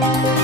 Música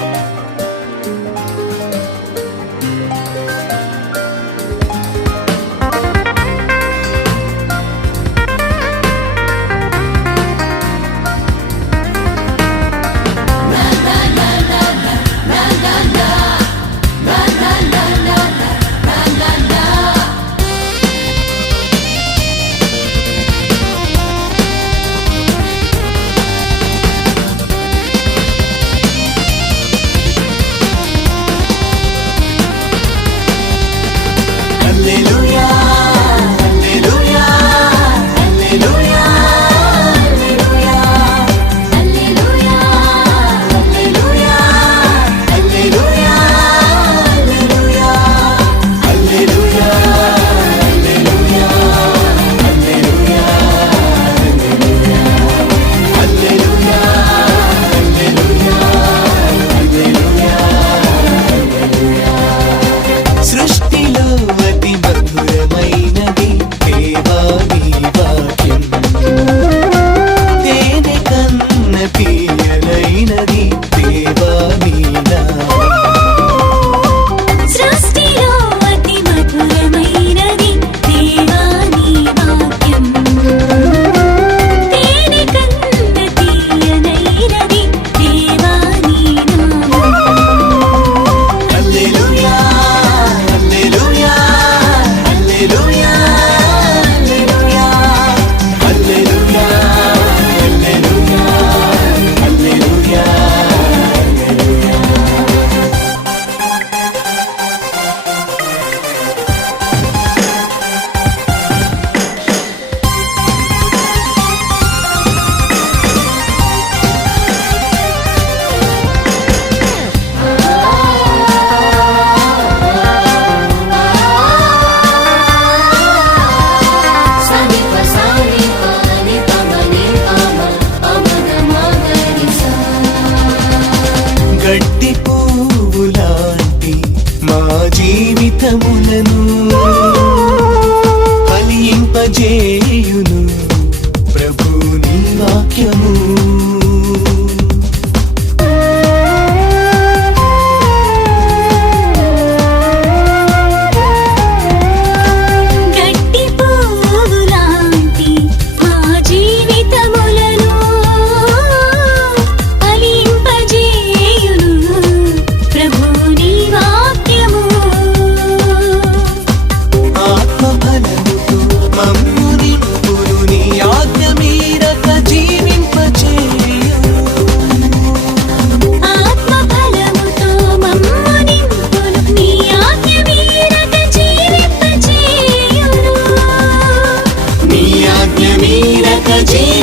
జీవితములను energy.